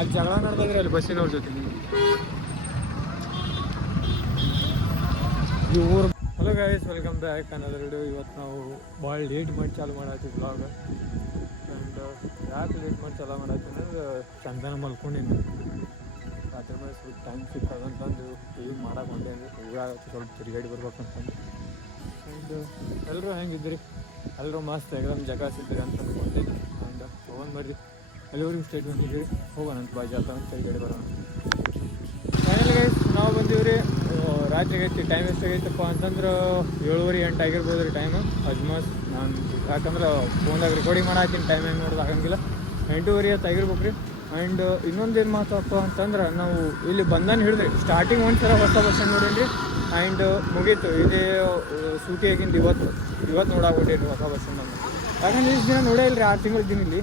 ಅಲ್ಲಿ ಜಗಳ ನಡೆದಾದ್ರೆ ಅಲ್ಲಿ ಬಸ್ಸಿನವ್ರ ಜೊತೆ ಇವ್ರು. ಹಲೋ ಗೈಸ್, ವೆಲ್ಕಮ್ ಬ್ಯಾಕ್ ಅನ್ನೋದ್ರ ವಿಡಿಯೋ. ಇವತ್ತು ನಾವು ಭಾಳ ಲೇಟ್ ಮಾಡಿ ಚಾಲು ಮಾಡತ್ತೀವಿ ಬ್ಲಾಗ್. ಆ್ಯಂಡ್ ಯಾಕೆ ಲೇಟ್ ಮಾಡಿ ಚಾಲು ಮಾಡತ್ತೀವಿ ಅಂದ್ರೆ ಚಂದನ ಮಲ್ಕೊಂಡಿನಿ. ರಾತ್ರಿ ಮೇಲೆ ಸ್ವಲ್ಪ ಟೈಮ್ ಸಿಕ್ಕಾಗಂತಂದು ಟಿವಿ ಮಾಡಕ್ಕೆ ಹೊಂಟೇನಿ. ಊರಾಗ ಸ್ವಲ್ಪ ತಿರುಗಾಡಿ ಬರ್ಬೇಕಂತಂದು. ಆ್ಯಂಡ್ ಎಲ್ಲರೂ ಹೆಂಗಿದ್ರಿ? ಎಲ್ಲರೂ ಮಸ್ತ್ ಎಕ್ದಮ್ ಜಗಾಸಿದ್ರಿ ಅಂತ ಅಂದ್ಕೊಂತೀನಿ. ಆ್ಯಂಡ್ ಹೋಗೋಣ ಬರ್ರಿ, ಎಲ್ಲಿವರೆಗೂ ಸ್ಟೇಟ್ ಬಂದಿದ್ದೀವಿ, ಹೋಗೋಣ ಅಂತ ಬಾಜಿ ಆತ ಅಂತ ತಿರುಗಾಡಿ ಬರೋಣ. ಫೈನಲ್ ಗೈಸ್ ನಾವು ಬಂದೀವಿ. ರಾತ್ರಿಗೆ ಐತಿ. ಟೈಮ್ ಎಷ್ಟಾಗೈತಪ್ಪ ಅಂತಂದ್ರೆ 7:08 ಆಗಿರ್ಬೋದು ರೀ ಟೈಮು. ಅಜ್ಮಸ್ ನಾನು ಯಾಕಂದ್ರೆ ಫೋನ್ದಾಗ ರೆಕಾರ್ಡಿಂಗ್ ಮಾಡತ್ತೀನಿ. ಟೈಮ್ ಹೆಂಗೆ ನೋಡೋದು ಆಗಂಗಿಲ್ಲ. 8:20 ಆಗಿರ್ಬೇಕು ರೀ. ಆ್ಯಂಡ್ ಇನ್ನೊಂದೇನು ಮಾತಪ್ಪ ಅಂತಂದ್ರೆ ನಾವು ಇಲ್ಲಿ ಬಂದಾನೆ ಹಿಡಿದ್ರಿ. ಸ್ಟಾರ್ಟಿಂಗ್ ಒಂದು ಸಲ ಹೊಸ ಬಸ್ ಸ್ಟ್ಯಾಂಡ್ ನೋಡೀನಿ. ಆ್ಯಂಡ್ ಮುಗೀತು. ಇದೇ ಸೂಟಿ ಆಗಿಂದ ಇವತ್ತು ನೋಡಾಕ್ಬಿಟ್ಟೇನಿ ಹೊಸ ಬಸ್ ಸ್ಟ್ಯಾಂಡ್ ಅಂತ. ಯಾಕಂದ್ರೆ ಇಷ್ಟು ದಿನ ನೋಡೇ ಇಲ್ಲರಿ. 6 ತಿಂಗಳು ಇದ್ದೀನಿ ಇಲ್ಲಿ.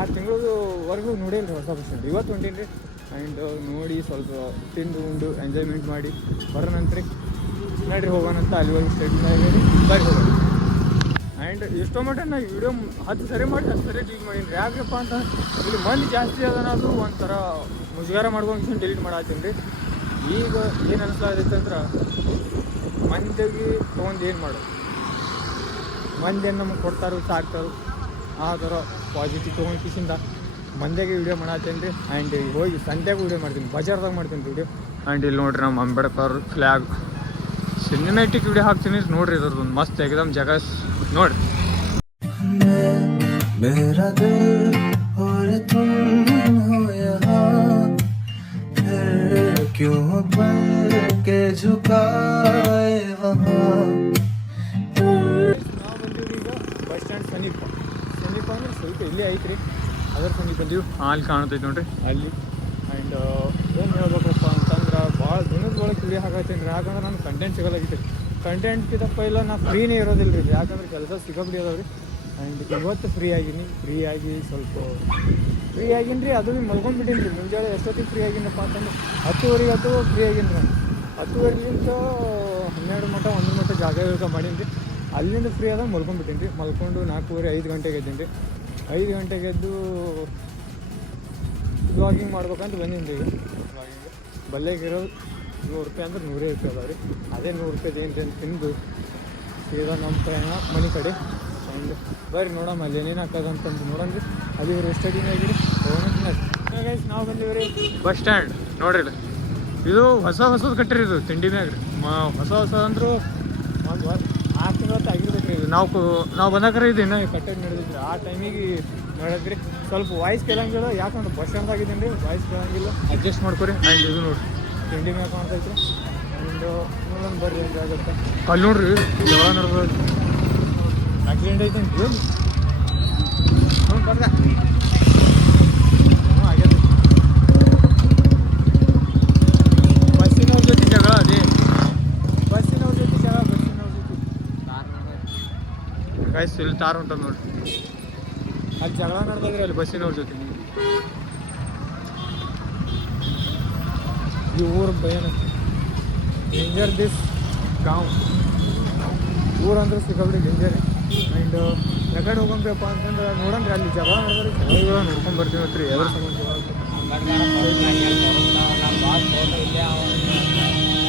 6 ತಿಂಗಳವರೆಗೂ ನೋಡೇ ಇಲ್ಲರಿ ಹೊಸ ಬಸ್ ಸ್ಟ್ಯಾಂಡ್. ಇವತ್ತು ಹೊಂಟೀನಿ ರೀ. ಆ್ಯಂಡ್ ನೋಡಿ ಸ್ವಲ್ಪ ತಿಂದು ಉಂಡು ಎಂಜಾಯ್ಮೆಂಟ್ ಮಾಡಿ ಬರೋಣಂತ್ರಿ. ನೋಡ್ರಿ ಹೋಗೋಣಂತ ಅಲ್ಲಿವರೆಗೂ ಸ್ಟೇಟ್ ಆಗಿರಿ. ಬರ್ರಿ ಹೋಗೋಣ. ಆ್ಯಂಡ್ ಎಷ್ಟೋ ಮಟ್ಟ ನಾ ವಿಡಿಯೋ 10 ಸರಿ ಮಾಡಿ 10 ಸರಿ ಡಿಲೀಟ್ ಮಾಡೀನಿ. ಯಾಕಪ್ಪ ಅಂತ ಇಲ್ಲಿ ಮಂದಿ ಜಾಸ್ತಿ ಅದನ್ನದು ಒಂಥರ ಮುಜುಗಾರ ಮಾಡ್ಕೊಂಡು ಡಿಲೀಟ್ ಮಾಡತ್ತೀನಿ ರೀ. ಈಗ ಏನು ಅನಿಸ್ಲಾಗೈತೆ ಅಂದ್ರೆ ಮಂದಿಗೆ ತೊಗೊಂಡು ಏನು ಮಾಡೋದು, ಮಂದಿ ಏನು ನಮಗೆ ಕೊಡ್ತಾರೋ ಸಾಕ್ತಾರೋ ಆ ಥರ ಪಾಸಿಟಿವ್ ತೊಗೊಂಡು ಕಿಸಿಂದ ಮಂದಿಗೆ ವೀಡಿಯೋ ಮಾಡತ್ತೀನಿ ರೀ. ಆ್ಯಂಡ್ ಹೋಗಿ ಸಂತೆಗೆ ವೀಡಿಯೋ ಮಾಡ್ತೀನಿ, ಬಜಾರ್ದಾಗ ಮಾಡ್ತೀನಿ ವೀಡಿಯೋ. ಆ್ಯಂಡ್ ಇಲ್ಲಿ ನೋಡಿರಿ ನಮ್ಮ ಅಂಬೇಡ್ಕರ್ ಫ್ಲ್ಯಾಗ್ ಸಿನಿಮ್ಯಾಟಿಕ್ ವೀಡಿಯೋ ಹಾಕ್ತೀನಿ ನೋಡಿರಿ. ಇದ್ರದ್ದು ಒಂದು ಮಸ್ತ್ ಎಕ್ದಮ್ ಜಗಸ್ ನೋಡಿ. ನಾವು ಬಂದೀವಿ ಈಗ ಬಸ್ ಸ್ಟ್ಯಾಂಡ್ ಸಮೀಪ ಅಂದ್ರೆ ಸ್ವಲ್ಪ ಇಲ್ಲೇ ಐತ್ರಿ. ಅದ್ರ ಸಮೀಪ ಬಂದೀವಿ. ಅಲ್ಲಿ ಕಾಣ್ತೈತೆ ನೋಡ್ರಿ ಅಲ್ಲಿ. ಆ್ಯಂಡ್ ಏನು ಹೇಳ್ಬೇಕಪ್ಪ ಅಂತಂದ್ರೆ ಭಾಳ ದಿನದ ಒಳಗೆ ವಿಡಿಯೋ ಹಾಕತ್ತೀನಿ ರೀ. ಯಾಕಂದ್ರೆ ನಾನು ಕಂಟೆಂಟ್ ಸಿಗೋಲಾಗಿತ್ತು. ಕಂಟೆಂಟ್ಗಿಂತಪ್ಪ ಇಲ್ಲ ನಾ ಫ್ರೀನೇ ಇರೋದಿಲ್ಲ ರೀ. ಯಾಕಂದ್ರೆ ಕೆಲಸ ಸಿಗೋಬಿಡಿ ಅದಾವೆ ರೀ. ಆ್ಯಂಡ್ ಇವತ್ತು ಫ್ರೀ ಆಗಿ ಸ್ವಲ್ಪ ಫ್ರೀ ಆಗೀನಿ ರೀ. ಅದು ಮಲ್ಕೊಂಡ್ಬಿಟ್ಟೀನಿ ರೀ. ಮುಂಜಾನೆ ಎಷ್ಟೊತ್ತಿಗೆ ಫ್ರೀ ಆಗಿನಪ್ಪ ಅಂತಂದ್ರೆ 10:30 ಫ್ರೀ ಆಗೀನಿ ನಾನು. 10:30ಲಿಂದ 12 ಮಟ್ಟ 1 ಮಟ್ಟ ಜಾಗ ಮಾಡೀನಿ ರೀ. ಅಲ್ಲಿಂದ ಫ್ರೀ ಆದಾಗ ಮಲ್ಕೊಂಡ್ಬಿಟ್ಟೀನಿ ರೀ. ಮಲ್ಕೊಂಡು 4:30 5 ಗಂಟೆಗೆ ಎದ್ದೀನಿ ರೀ. 5 ಗಂಟೆಗೆ ಎದ್ದು ವ್ಲಾಗಿಂಗ್ ಮಾಡ್ಬೇಕಂತ ಬಂದೀನಿ ರೀ. ಈಗ ವ್ಲಾಗಿಂಗ್ ಬಲ್ಲೆಗಿರೋದು ₹100 ಅಂದ್ರೆ ₹100 ಅದಾವೆ ರೀ. ಅದೇ ₹100 ಏನು ತಿಂದು ಸೀದಾ ನಮ್ಮ ಪ್ರಯಾಣ ಮನೆ ಕಡೆ. ಆ್ಯಂಡ್ ಬರ್ರಿ ನೋಡಮ್ಮ ಅಲ್ಲಿ ಏನೇನು ಹಾಕೋದಂತಂದು ನೋಡೋಣ ರೀ. ಅಲ್ಲಿ ಇವರು ಸ್ಟಡಿನ ಆಗಿರಿ ಹೋಗೋಣ. ಗೈಸ್ ನಾವು ಬಂದೀವಿ ರೀ ಬಸ್ ಸ್ಟ್ಯಾಂಡ್. ನೋಡ್ರಿ ಇದು ಹೊಸದು ಕಟ್ಟಿರಿ. ಇದು ತಿಂಡಿ ಮ್ಯಾಗ ರೀ. ಹೊಸ ಅಂದರೂ ಒಂದು 6 ತಿಂಗಳ ಆಗಿರ್ಬೇಕು ರೀ. ಇದು ನಾವು ಬಂದಾಕ್ರೆ ಇದು ಇನ್ನೂ ಕಟ್ಟೆಗೆ ನಡೆದಿದ್ರಿ. ಆ ಟೈಮಿಗೆ ನೋಡಿದ್ರಿ. ಸ್ವಲ್ಪ ವಾಯ್ಸ್ ಕೇಳಂಗಿಲ್ಲ, ಯಾಕಂದ್ರೆ ಬಸ್ ಸ್ಟ್ಯಾಂಡ್ದಾಗಿದ್ದೀನಿ ರೀ. ವಾಯ್ಸ್ ಕೇಳಂಗಿಲ್ಲ, ಅಡ್ಜಸ್ಟ್ ಮಾಡ್ಕೊರಿ. ಆ್ಯಂಡ್ ಇದು ನೋಡಿರಿ ತಿಂಡಿ ಮ್ಯಾಗ ಕಾಣ್ತೈತ್ರಿ. ಆ್ಯಂಡ್ ನೋಡೋಣ ಬರ್ರಿ ಏನು ಆಗುತ್ತೆ. ಅಲ್ಲಿ ನೋಡ್ರಿ ಜಗಳ ನಡೆದ ಆಕ್ಸಿಡೆಂಟ್ ಐತೆ ಅಂತ ನೋಡಿ ಬರ್ದ ಆಗ್ಯದ. ಬಸ್ಸಿನವ್ರ ಜೊತೆ ಜಗಳ. ಅದೇ ಬಸ್ಸಿನವ್ರ ಜೊತೆ ಗಾಯ್ಸ್ ಇಲ್ಲಿ ತಾರ ಉಂಟದ ನೋಡ್ರಿ. ಅಲ್ಲಿ ಜಗಳ ನಡೆದಾಗ್ರಿ ಅಲ್ಲಿ ಬಸ್ಸಿನವ್ರ ಜೊತೆ. ಈ ಊರು ಭಯನ danger this Gaon. ಊರಂದ್ರೆ ಸಿಕ್ಕಾಬಿಡಿ danger. And ಯಾಕಡೆ ಹೋಗಂಬ್ರಪ್ಪ ಅಂತಂದ್ರೆ ನೋಡಂದ್ರಿ ಅಲ್ಲಿ ಜಗಳ ನಡೆದ್ರಿ. ಜಗಳ ನೋಡ್ಕೊಂಡು ಬರ್ತೀವಿ ರೀ. ಎದ್ರ ಸಂಬಂಧ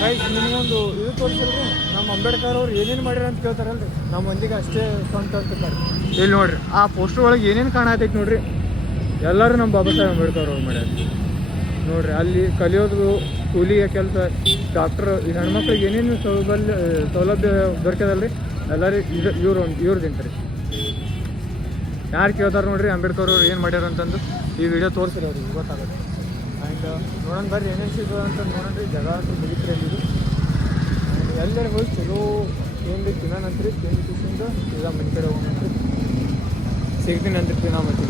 ರೈಟ್ ನಿಮಗೊಂದು ಇದು ತೋರಿಸಿಲ್ರಿ. ನಮ್ಮ ಅಂಬೇಡ್ಕರ್ ಅವ್ರು ಏನೇನು ಮಾಡ್ಯಾರ ಅಂತ ಕೇಳ್ತಾರಲ್ರಿ. ನಮ್ಮ ಮಂದಿಗೆ ಅಷ್ಟೇ ಸ್ವಂತ ಅಂತಾರೆ. ಇಲ್ಲಿ ನೋಡ್ರಿ ಆ ಪೋಸ್ಟರ್ ಒಳಗೆ ಏನೇನು ಕಾಣತೈತಿ ನೋಡ್ರಿ. ಎಲ್ಲರೂ ನಮ್ಮ ಬಾಬಾ ಸಾಹೇಬ್ ಅಂಬೇಡ್ಕರ್ ಅವ್ರು ಮಾಡ್ಯಾರ ನೋಡ್ರಿ. ಅಲ್ಲಿ ಕಲಿಯೋದು ಕೂಲಿಗೆ ಕೆಲಸ ಡಾಕ್ಟ್ರ್ ಈ ಹೆಣ್ಮಕ್ಳಿಗೆ ಏನೇನು ಸೌಲಭ್ಯ ದೊರಕದಲ್ರಿ ಎಲ್ಲರೂ ಇವ್ರದ್ದು ರೀ. ಯಾರು ಕೇಳ್ತಾರೆ ನೋಡ್ರಿ ಅಂಬೇಡ್ಕರ್ ಅವ್ರು ಏನು ಮಾಡ್ಯಾರ ಅಂತಂದು ಈ ವಿಡಿಯೋ ತೋರಿಸ್ರಿ ಅವ್ರಿಗೆ ಗೊತ್ತಾಗುತ್ತೆ. ಆ್ಯಂಡ್ ನೋಡೋಣ ಬರ್ರಿ ಏನೇನು ಸಿಗೋದು ಅಂತ ನೋಡೋಣ್ರಿ. ಜಗ ಅಂತ ಮುಗಿತ್ರಿ ಅಂದಿದ್ದು. ಆ್ಯಂಡ್ ಎಲ್ಲರೂ ಹೋಗಿ ಚಲೋ ಏನು ತಿನ್ನೋಣಂತ್ರಿ. ತಿಂದು ಕಿಸಿಂದ ಈಗ ಮನೆ ಕಡೆ ಹೋಗೋಣಂತ್ರಿ. ಸಿಗ್ತೀನಿ ಅಂತಿರ್ತೀವಿ ನಾವು ಮತ್ತೆ.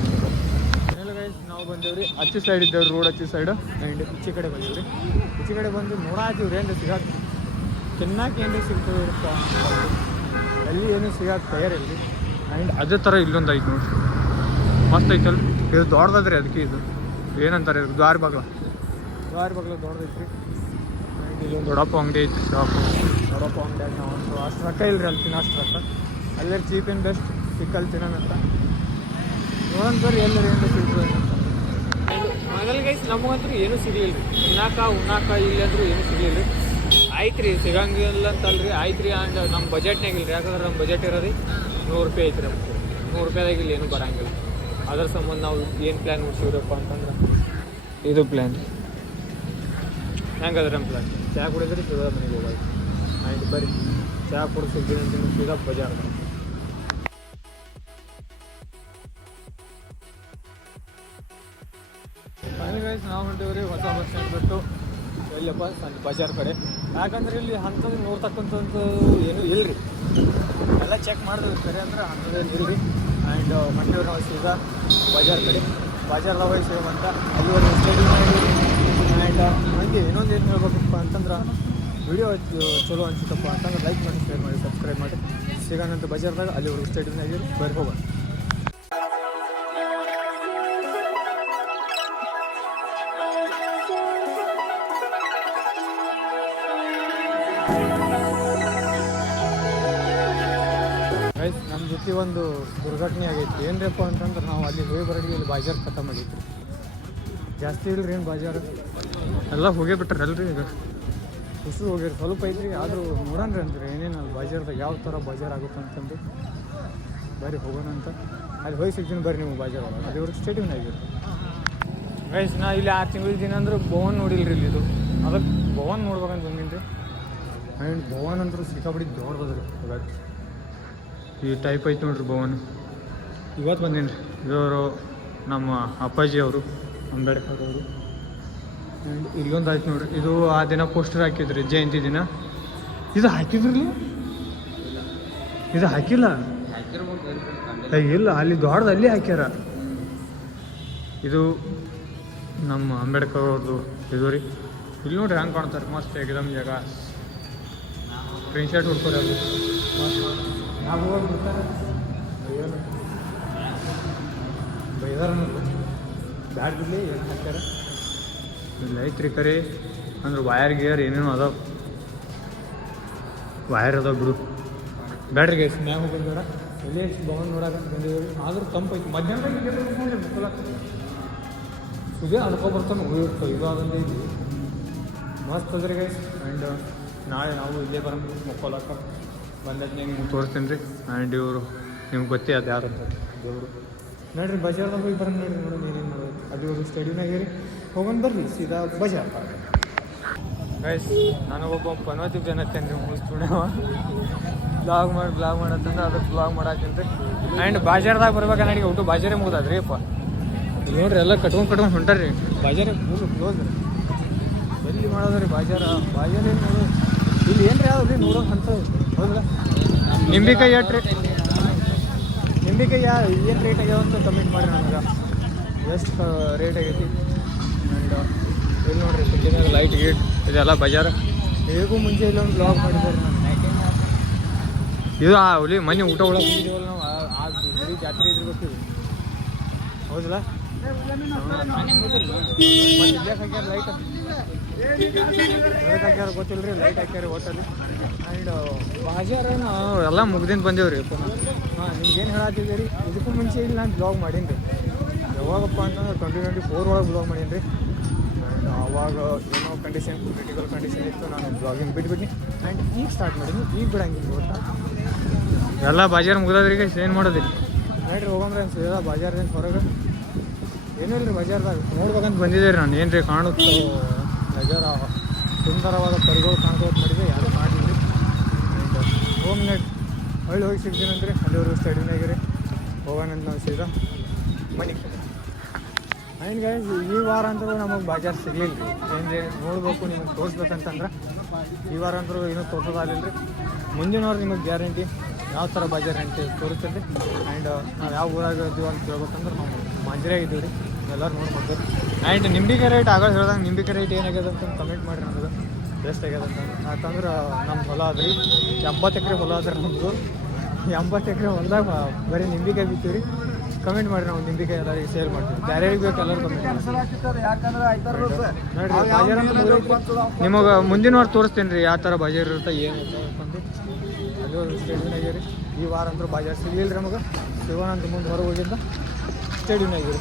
ಎಲ್ಲ ಗೈಸ್ ನಾವು ಬಂದೇವ್ರಿ. ಅಚ್ಚಿ ಸೈಡ್ ಇದ್ದೇವ್ರಿ, ರೋಡ್ ಅಚ್ಚಿ ಸೈಡ್. ಆ್ಯಂಡ್ ಈಚೆ ಕಡೆ ಬಂದೇವ್ರಿ. ಈಚೆ ಕಡೆ ಬಂದು ನೋಡಾತೀವ್ರಿ ಏನು ಸಿಗಾಕ ಚೆನ್ನಾಗಿ ಏನು ಸಿಗ್ತದೆ ಇರಪ್ಪ. ಅಲ್ಲಿ ಏನು ಸಿಗಾಕ ತಯಾರಿಲ್ಲ. ಆ್ಯಂಡ್ ಅದೇ ಥರ ಇಲ್ಲೊಂದು ಐತೆ ನೋಡ್ರಿ, ಮಸ್ತ್ ಐತಲ್ಲ. ಇದು ದೊಡ್ಡದ್ರಿ. ಅದಕ್ಕೆ ಇದು ಏನಂತಾರೆ ದ್ವಾರ ಬಾಗ್ಲ ದೊಡ್ಡದೈತ್ರಿ. ಆ್ಯಂಡ್ ಇಲ್ಲೊಂದು ದೊಡ್ಡಪ್ಪ ಅಂಗಡಿ ಐತಿ. ದೊಡ್ಡಪ್ಪ ಅಂಗಡಿಯಾಗ ನಾವು ಅಷ್ಟು ರೊಕ್ಕ ಇಲ್ಲರಿ ಅಲ್ಲಿ ತಿನ್ನೋ ಅಷ್ಟು ರೊಕ್ಕ. ಅಲ್ಲೇ ಚೀಪ್ ಆ್ಯಂಡ್ ಬೆಸ್ಟ್ ಸಿಕ್ಕಲ್ಲಿ ತಿನ್ನೋಣಂತ ನೋಡೋಣ ಬರ್ರಿ. ಎಲ್ಲರೂ ಏನು ಸಿಗ್ತದೆ ಅಂತ. ಫೈನಲ್ ಗೈಸ್ ನಮಗಂತೂ ಏನೂ ಸಿಗಲಿಲ್ಲ ರೀ. ಉಣ್ಣಾಕ ಇಲ್ಲಿ ಅಂದ್ರೂ ಏನೂ ಸಿಗಲಿಲ್ಲ ರೀ. ಆಯ್ತು ರೀ, ಸಿಗಂಗಿಲ್ಲ ಅಂತಲ್ರಿ, ಆಯ್ತು ರೀ. ಆ್ಯಂಡ್ ನಮ್ಮ ಬಜೆಟ್ನಾಗ ಇಲ್ಲ ರೀ, ಯಾಕಂದ್ರೆ ನಮ್ಮ ಬಜೆಟ್ ಇರೋದು 100 ರೂಪಾಯಿ ಐತ್ರಿ. ನಮ್ಗೆ 100 ರೂಪಾಯಿದಾಗ ಇಲ್ಲಿ ಏನೂ ಬರೋಂಗಿಲ್ಲ. ಅದ್ರ ಸಂಬಂಧ ನಾವು ಏನು ಪ್ಲ್ಯಾನ್ ಮುಗಿಸಿವ್ರಪ್ಪ ಅಂತಂದ್ರೆ ಇದು ಪ್ಲ್ಯಾನ್ ರೀ. ಹೆಂಗದ್ರಿ ನಮ್ಮ ಪ್ಲ್ಯಾನ್? ಚಹಾ ಕುಡಿದ್ರೆ ಸೀದಾ ಮನೆಗೆ ಹೋಗೋದು. ಆಯ್ತು ಬರ್ರಿ, ಚಹಾ ಕುಡಿದು ಸಿಗ್ತೀನಿ ಅಂತ ಸೀದಾ ಬಜಾರ್. ಫೈನಲ್ ಗೈಸ್ ನಾವು ಹೊಂಟೇವ್ರಿ ಹೊಸ ಬಸ್ ಸ್ಟ್ಯಾಂಡ್ ಬಿಟ್ಟು ಎಲ್ಲಪ್ಪ ಬಜಾರ್ ಕಡೆ. ಯಾಕಂದ್ರೆ ಇಲ್ಲಿ ಅಂಥದ್ದು ನೋಡ್ತಕ್ಕಂಥದ್ದು ಏನೂ ಇಲ್ಲ ರೀ. ಎಲ್ಲ ಚೆಕ್ ಮಾಡಿದ್ವಿ ಸರಿ ಅಂದ್ರೆ ಅಂಥದ್ದೇನು ಇಲ್ಲ ರೀ. ಆ್ಯಂಡ್ ಹೊಂಟೇವ್ರಿ ನಾವು ಸೀದಾ ಬಜಾರ್ ಕಡೆ. ಬಜಾರ್ದಾಗ ಹೋಗಿ ಸೇವಂತ ಅಲ್ಲಿವರೆಗೆ ಸ್ಟೇಡಿಯಂ ಆಗಿರಿ. ಆ್ಯಂಡ್ ಹಂಗೆ ಇನ್ನೊಂದು ಏನು ಹೇಳ್ಬೇಕಪ್ಪ ಅಂತಂದ್ರೆ ವಿಡಿಯೋ ಚಲೋ ಅನ್ಸುತ್ತಪ್ಪ ಅಂತಂದ್ರೆ ಲೈಕ್ ಮಾಡಿ, ಶೇರ್ ಮಾಡಿ, ಸಬ್ಸ್ಕ್ರೈಬ್ ಮಾಡಿ. ಸಿಗೋಣಂತ ಬಜಾರ್ದಾಗ ಅಲ್ಲಿವರೆಗೂ ಸ್ಟೇಡಿಯಂ ಆಗಿರಿ. ಬರ್ರಿ ಹೋಗೋಣ. ಗೈಸ್ ನಮ್ಮ ಜೊತೆ ಒಂದು ದುರ್ಘಟನೆ ಆಗೈತಿ. ಏನರಪ್ಪ ಅಂತಂದ್ರೆ ನಾವು ಅಲ್ಲಿ ಹೋಗಿ ಬರೋಡಿಗೆ ಇಲ್ಲಿ ಬಾಜಾರ್ ಖತಮ್ ಆಗೈತಿ. ಜಾಸ್ತಿ ಇಲ್ರಿ ಏನು ಬಾಜಾರ್, ಎಲ್ಲ ಹೋಗೇ ಬಿಟ್ರೆ ಅಲ್ರಿ. ಈಗ ಹುಸು ಹೋಗಿರಿ, ಸ್ವಲ್ಪ ಐತ್ರಿ. ಆದರೂ ನೋಡೋಣ್ರಿ ಅಂದ್ರೆ ಏನೇನು ಅಲ್ಲಿ ಬಾಜಾರ್ದಾಗ ಯಾವ ಥರ ಬಾಜಾರ್ ಆಗುತ್ತೆ ಅಂತಂದು ಬರ್ರಿ ಹೋಗೋಣ ಅಂತ. ಅಲ್ಲಿ ಹೋಗಿ ಸಿಗ್ತೀನಿ ಬರ್ರಿ ನೀವು ಬಾಜಾರ್ ಒಳಗೆ. ಅಲ್ಲಿವರೆಗೆ ಸ್ಟೇಡಿಯಂ ಆಗಿರಿ. ಗೈಸ್ ನಾ ಇಲ್ಲಿ 6 ತಿಂಗಳಿದ್ದೀನಿ ಅಂದ್ರೆ ಭವನ್ ನೋಡಿಲ್ರಿ ಇಲ್ಲಿ. ಇದು ಅದಕ್ಕೆ ಭವನ್ ನೋಡ್ಬೇಕಂತ ಬಂದೀನಿ ರೀ. ಆ್ಯಂಡ್ ಭವನ್ ಅಂತೂ ಸಿಕ್ಕಾಬಿಡಿ ದೊಡ್ಡದ್ರಿ. ಹೋಗಕ್ಕೆ ಈ ಟೈಪ್ ಐತೆ ನೋಡ್ರಿ ಭವನ್. ಇವತ್ತು ಬಂದೀನಿ ರೀ. ಇವರು ನಮ್ಮ ಅಪ್ಪಾಜಿ ಅವರು, ಅಂಬೇಡ್ಕರ್ ಅವರು. ಆ್ಯಂಡ್ ಇಲ್ಲೊಂದು ಆಯ್ತು ನೋಡ್ರಿ. ಇದು ಆ ದಿನ ಪೋಸ್ಟರ್ ಹಾಕಿದ್ರಿ ಜಯಂತಿ ದಿನ. ಇದು ಹಾಕಿದ್ರಿ? ಇದು ಹಾಕಿಲ್ಲ ಇಲ್ಲ, ಅಲ್ಲಿ ದೊಡ್ಡದು ಅಲ್ಲಿ ಹಾಕ್ಯಾರ. ಇದು ನಮ್ಮ ಅಂಬೇಡ್ಕರ್ ಅವ್ರದ್ದು ಇದು ರೀ. ಇಲ್ಲಿ ನೋಡ್ರಿ ಹೆಂಗೆ ಕಾಣ್ತಾರೆ ಮಸ್ತ್ ಎಕ್ದಮ್ ಜಾಗ. ಸ್ಕ್ರೀನ್ ಶಾಟ್ ಹುಡ್ಕೋರಿ ಅದು ಯಾವ ಬಿಡ್ತಾರೆ ಬೈದಾರ ಬ್ಯಾಡ್ ಬಿಡಲಿ ಏನು ಹಾಕ್ಯಾರ. ಇಲ್ಲಿ ಐತ್ರಿ ಕರೆ ಅಂದ್ರೆ ವಯರ್ ಗಿಯರ್ ಏನೇನು ಅದಾವ. ವಯರ್ ಅದಾವ ಬಿಡು. ಬ್ಯಾಡ್ರಿ ಗೈಸ್ ಮ್ಯಾಗ ಹೋಗಿದ್ದಾರ. ಎಲ್ಲಿ ಭವನ್ ನೋಡಕ್ಕೆ ಬಂದಿದ್ದೀವಿ. ಆದರೂ ತಂಪೈತಿ. ಮಧ್ಯಾಹ್ನದಾಗ ಮುಕ್ಕಲಾಕ ಸುದೇ ಅನ್ಕೊಬರ್ತಾನೆ ಹೋಗಿರ್ತಾವೆ. ಇವಾಗಂದೇ ಇಲ್ಲಿ ಮಸ್ತ್ ಅದ್ರಿ ಗೈಸ್. ಆ್ಯಂಡ್ ನಾಳೆ ನಾವು ಇಲ್ಲೇ ಬರೋದು ಮುಕ್ಕೊಲಕ್ಕ ಬಂದದ್ದು ನಿಮ್ಗೆ ತೋರಿಸ್ತೀನಿ ರೀ. ಆ್ಯಂಡ್ ಇವರು ನಿಮ್ಗೆ ಗೊತ್ತೇ ಅದು ಯಾರು ಅಂತ ದೇವರು. ನೋಡಿರಿ ಬಜಾರ್ದಾಗ ಹೋಗಿ ಬರೋಣ ನೋಡಿರಿ. ನೋಡೋಣ ಏನೇನು ಮಾಡೋದು. ಅಲ್ಲಿವರೆಗೂ ಸ್ಟೇಡಿಯಮ್ನಾಗ ರೀ. ಹೋಗೋಣ ಬರ್ರಿ ಸೀದಾ ಬಜಾರ್. ಗೈಸ್ ನನಗೊಬ್ಬ ಪನ್ವತ್ತಿಗೆ ಜನ ಹತ್ತೇನೆ ರೀ. ಮುಗಿಸ್ಬಿಡವ ಬ್ಲಾಗ್ ಮಾಡತ್ತಂದ್ರೆ ಅದಕ್ಕೆ ಬ್ಲಾಗ್ ಮಾಡಾಕೀನಿ ರೀ. ಆ್ಯಂಡ್ ಬಾಜಾರ್ದಾಗ ಬರ್ಬೇಕು ನನಗೆ ಊಟ ಬಾಜಾರೇ ಮುಗ್ದಾದ್ರಿ ಅಪ್ಪ. ಇಲ್ಲಿ ನೋಡ್ರಿ ಎಲ್ಲ ಕಟ್ಕೊಂಡು ಹೊಂಟಾರಿ. ಬಾಜಾರೇ ಫುಲ್ ಕ್ಲೋಸ್ ರೀ. ಎಲ್ಲಿ ಮಾಡೋದ್ರಿ ಬಾಜಾರ ಏನು ನೋಡೋದು. ಇಲ್ಲಿ ಏನು ರೀ ಯಾವ್ದು ರೀ ನೋಡೋಕೆ ಅಂತ ಹೌದಲ್ಲ. ನಿಂಬೆಕಾಯಿ ಎಷ್ಟು ರೇಟ್? ನಿಂಬೆಕಾಯಿ ಏನು ರೇಟ್ ಆಗ್ಯಾವ ಅಂತ ಕಮೆಂಟ್ ಮಾಡಿರಿ ನನಗೆ. ಎಷ್ಟು ರೇಟ್ ಆಗೈತಿ. ಆ್ಯಂಡ್ ಇಲ್ಲಿ ನೋಡ್ರಿ ಸಿಕ್ಕಿದಾಗ ಲೈಟ್ ಗೀಟ್ ಇದೆಲ್ಲ ಬಜಾರ್. ಹೇಗೂ ಮುಂಚೆ ಇಲ್ಲೊಂದು ಬ್ಲಾಗ್ ಮಾಡಿದ್ದಾರೆ ನಾನು. ಇದು ಹುಲಿ ಮನೆ ಊಟ ಒಳಗೆ ಹೋಗಿದ್ದೀವಲ್ಲ ನಾವು. ಆ ಗುಡಿ ಜಾತ್ರೆ ಇದ್ರೆ ಗೊತ್ತಿದೆ ಹೌದಲ್ಲ. ಇಲ್ಲೇ ಹಾಕ್ಯಾರ ಲೈಟ್. ಲೈಟ್ ಹಾಕ್ಯಾರ ಗೊತ್ತಿಲ್ಲ ರೀ. ಲೈಟ್ ಹಾಕ್ಯಾರ ಹೋಟೆಲ್. ಆ್ಯಂಡ್ ಬಾಜಾರ ಎಲ್ಲ ಮುಗ್ದಿಂದ ಬಂದೇವ್ರಿ ಅಪ್ಪ. ಹಾಂ ನಿಮ್ಗೇನು ಹೇಳತ್ತಿದ್ದೀರಿ. ಇದಕ್ಕೂ ಮುಂಚೆ ಇಲ್ಲಿ ನಾನು ಬ್ಲಾಗ್ ಮಾಡೀನಿ ರೀ. ಯಾವಾಗಪ್ಪ ಅಂತಂದ್ರೆ 2024 ಒಳಗೆ ಬ್ಲಾಗ್ ಮಾಡೀನಿ ರೀ. ಆ್ಯಂಡ್ ಆವಾಗ ಏನೋ ಕಂಡೀಷನ್ ಕ್ರಿಟಿಕಲ್ ಕಂಡೀಷನ್ ಇತ್ತು. ನಾನು ಬ್ಲಾಗಿಂಗ್ ಬಿಟ್ಬಿಟ್ನಿ. ಆ್ಯಂಡ್ ಈಗ ಸ್ಟಾರ್ಟ್ ಮಾಡೀನಿ. ಈಗ ಬಿಡಂಗಿಲ್ಲ ಗೊತ್ತಾ. ಎಲ್ಲ ಬಾಜಾರ್ ಮುಗ್ದಾದ್ರಿಗೆ ಏನು ಮಾಡೋದಿಲ್ಲ ನೋಡಿರಿ. ಹೋಗಂದ್ರೆ ಅನ್ಸಿದ ಬಾಜಾರ್ದಿಂದ ಹೊರಗೆ ಏನೂ ಇಲ್ಲ ರೀ. ಬಜಾರ್ದಾಗ ನೋಡ್ಬೇಕಂತ ಬಂದಿದ್ದೆ ರೀ ನಾನು. ಏನು ರೀ ಕಾಣುತ್ತೋ ನಜಾರ ಸುಂದರವಾದ ಪರಿಗಳು ಕಾಣ್ಕೋತ ಮಾಡಿದೆ. ಯಾರು ಕಾಣಲಿಲ್ಲ. ಆ್ಯಂಡ್ ಹೋಮ್ ನೆಟ್ ಹೊಳ್ಳಿ ಹೋಗಿ ಸಿಗ್ತೀನಿ ಅಂದ್ರಿ. ಅಲ್ಲಿವರು ಸ್ಟಡಿನಾಗಿರಿ. ಹೋಗೋಣ ಅಂತ ನಾವು ಸೀದಾ ಮನೆಗೆ. ಆ್ಯಂಡ್ ಗೈಸ್ ಈ ವಾರ ಅಂತೂ ನಮಗೆ ಬಾಜಾರ್ ಸಿಗಲಿಲ್ಲ ರೀ. ಏನು ನೋಡ್ಬೇಕು ನಿಮಗೆ ತೋರಿಸ್ಬೇಕಂತಂದ್ರೆ ಈ ವಾರ ಅಂತೂ ಇನ್ನೂ ತೋರ್ಸೋದಾಗಲಿಲ್ಲ ರೀ. ಮುಂದಿನ ವಾರ ನಿಮಗೆ ಗ್ಯಾರಂಟಿ ಯಾವ ಥರ ಬಾಜಾರ್ ಅಂತ ತೋರಿಸ್ತೀವಿ. ಆ್ಯಂಡ್ ನಾವು ಯಾವ ಊರಾಗ ಇದ್ದೀವಿ ಅಂತ ಕೇಳ್ಬೇಕಂದ್ರೆ ನಾವು ಮಂಜರಿಯಾಗ ಇದ್ದೀವಿ ರೀ. ಎಲ್ಲರೂ ನೋಡ್ಬೋದು. ಆ್ಯಂಡ್ ನಿಂಬೆಕಾಯಿ ರೇಟ್ ಆಗೋದು ಹೇಳ್ದಂಗೆ ನಿಂಬೆಕಾಯಿ ರೇಟ್ ಏನಾಗ್ಯದ ಅಂತ ಕಮೆಂಟ್ ಮಾಡಿರಿ ನನಗೆ. ಎಷ್ಟು ಆಗ್ಯದ ಅಂತ. ಯಾಕಂದ್ರೆ ನಮ್ಮ ಹೊಲ ಅದ ರೀ. 80 ಎಕರೆ ಹೊಲ ಅದ ರೀ ನಮ್ಮದು. 80 ಎಕರೆ ಹೊಲದಾಗ ಬರೀ ನಿಂಬೆಕಾಯಿ ಬಿತ್ತೀವಿ ರೀ. ಕಮೆಂಟ್ ಮಾಡಿರಿ. ನಾವು ನಿಂಬೆಕಾಯಿ ಎಲ್ಲರಿಗೆ ಸೇಲ್ ಮಾಡ್ತೀವಿ. ಯಾರ್ಯಾರಿಗೆ ಬೇಕು ಎಲ್ಲರೂ ಕಮೆಂಟ್ ಮಾಡಿ ನೋಡಿರಿ. ನಿಮಗೆ ಮುಂದಿನ ವಾರ ತೋರಿಸ್ತೀನಿ ರೀ ಯಾವ ಥರ ಬಾಜಾರ್ ಇರುತ್ತೆ ಏನು ಅಂತಂದು. ಅಲ್ಲಿವರೆಗೂ ಸ್ಟೇಡಿಯಮ್ನಾಗಿರಿ. ಈ ವಾರ ಅಂತೂ ಬಾಜಾರ್ ಸಿಗಲಿಲ್ಲ ರೀ ನಮಗೆ. ಸಿಗೋಣ ಅಂತ ಮುಂದೆ ಹೊರಗೆ ಹೋಗಿದ್ದ ಸ್ಟೇಡಿಯಮ್ನಾಗಿರಿ.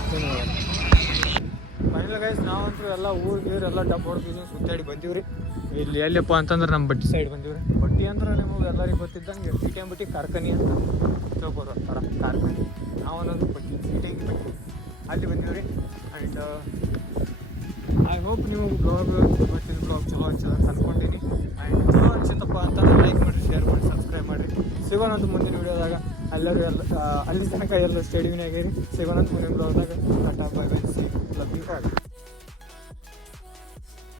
ಫೈನಲ್ ಗೈಸ್ ನಾವಂತೂ ಎಲ್ಲ ಊರು ಗೀರು ಎಲ್ಲ ಡಬ್ ಹೊಡ್ತಿದ್ವಿ ಸುತ್ತಾಡಿ ಬಂದೀವ್ರಿ. ಇಲ್ಲಿ ಎಲ್ಲಿಯಪ್ಪ ಅಂತಂದ್ರೆ ನಮ್ಮ ಬಟ್ಟಿ ಸೈಡ್ ಬಂದೀವ್ರಿ. ಬಟ್ಟಿ ಅಂದ್ರೆ ನಿಮಗೆ ಎಲ್ಲರಿಗೂ ಗೊತ್ತಿದ್ದಂಗೆ ಸಿಟಿಎಂ ಕಾರ್ಖಾನೆ ಅಂತ ತಿಳ್ಬೋದು ಆ ಥರ ಕಾರ್ಖಾನೆ. ನಾವೊಂದೊಂದು ಬಟ್ಟಿ ಸಿಟಿಂಗ್ ಬಟ್ಟಿ ಅಲ್ಲಿ ಬಂದೀವ್ರಿ. ಆ್ಯಂಡ್ ಐ ಹೋಪ್ ನೀವು ಬ್ಲಾಗ್ ಇವತ್ತಿನ ಬ್ಲಾಗ್ ಚಲೋ ಅನ್ಸದ ಅಂದ್ಕೊಂಡೀನಿ. ಆ್ಯಂಡ್ ಚಲೋ ಅನ್ಸುತ್ತಪ್ಪ ಅಂತಂದ್ರೆ ಲೈಕ್ ಮಾಡಿರಿ, ಶೇರ್ ಮಾಡಿ, ಸಬ್ಸ್ಕ್ರೈಬ್ ಮಾಡಿರಿ. ಸಿಗೋಣಂತ ಮುಂದಿನ ವೀಡಿಯೋದಾಗ. ಎಲ್ಲರೂ ಅಲ್ಲಿ ತನಕ ಎಲ್ಲ ಸ್ಟೇಡಿಯಮ್ನಾಗೇರಿ. ಸಿಗೋಣಂತ ಮುಂದಿನ ಬ್ಲಾಗ್ದಾಗ. Tata bye bye, see love you all.